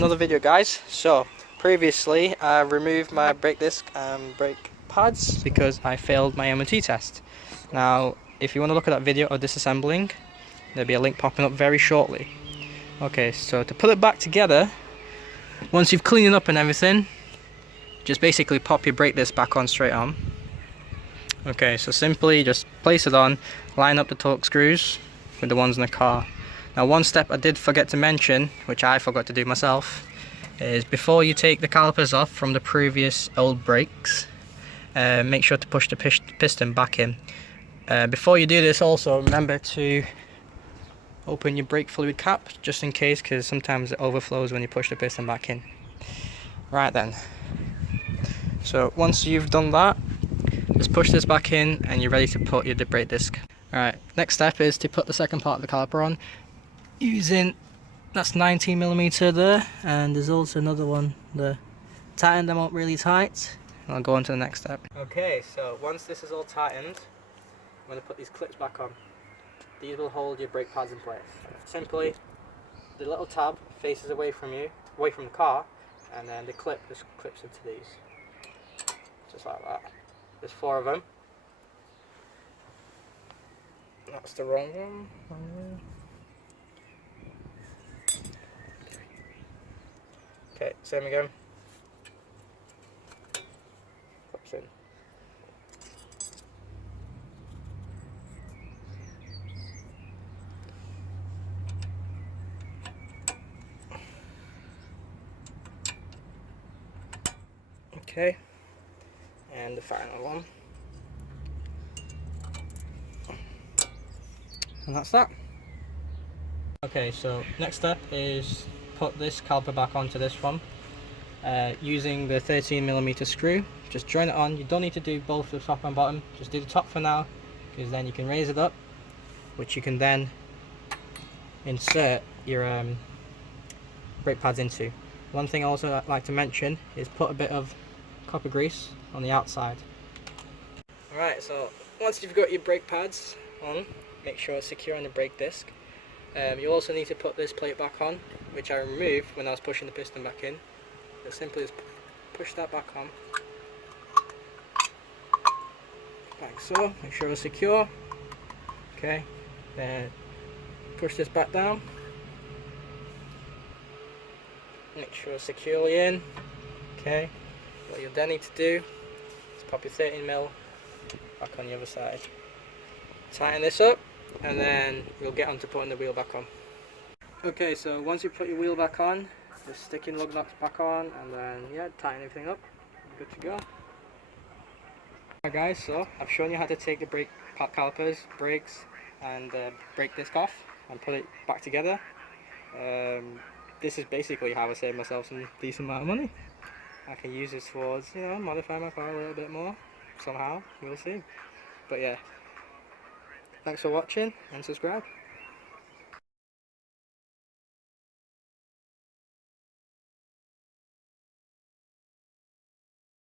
Another video, guys. So previously I removed my brake disc and brake pads because I failed my MOT test. Now if you want to look at that video of disassembling, there'll be a link popping up very shortly. Okay, so to put it back together, once you've cleaned it up and everything, just basically pop your brake disc back on straight on. Okay, so simply just place it on, line up the torque screws with the ones in the car. Now one step I did forget to mention, which I forgot to do myself, is before you take the calipers off from the previous old brakes, make sure to push the piston back in. Before you do this also remember to open your brake fluid cap, just in case, because sometimes it overflows when you push the piston back in. Right then, so once you've done that, just push this back in and you're ready to put your brake disc. Alright, next step is to put the second part of the caliper on using, that's 19mm there, and there's also another one there. Tighten them up really tight and I'll go on to the next step. Okay, so once this is all tightened, I'm going to put these clips back on. These will hold your brake pads in place. Simply, the little tab faces away from you, away from the car, and then the clip just clips into these. Just like that. There's 4 of them. That's the wrong one. Okay, same again. Clips in. Okay, and the final one. And that's that. Okay, so next step is put this caliper back onto this one using the 13mm screw. Just join it on. You don't need to do both the top and bottom, just do the top for now, because then you can raise it up, which you can then insert your brake pads into. One thing also I'd like to mention is put a bit of copper grease on the outside. Alright, so once you've got your brake pads on, make sure it's secure on the brake disc. You also need to put this plate back on, which I removed when I was pushing the piston back in. Just simply just push that back on, like so. Make sure it's secure. Okay, then push this back down. Make sure it's securely in. Okay, what you'll then need to do is pop your 13mm back on the other side. Tighten this up, and then we'll get on to putting the wheel back on. Okay, so once you put your wheel back on, just stick your lug nuts back on, and then yeah, tighten everything up. Good to go. Alright guys, so I've shown you how to take the brake calipers, brakes, and brake disc off and put it back together. This is basically how I save myself some decent amount of money. I can use this towards, you know, modify my car a little bit more somehow. We'll see. But yeah, thanks for watching and subscribe.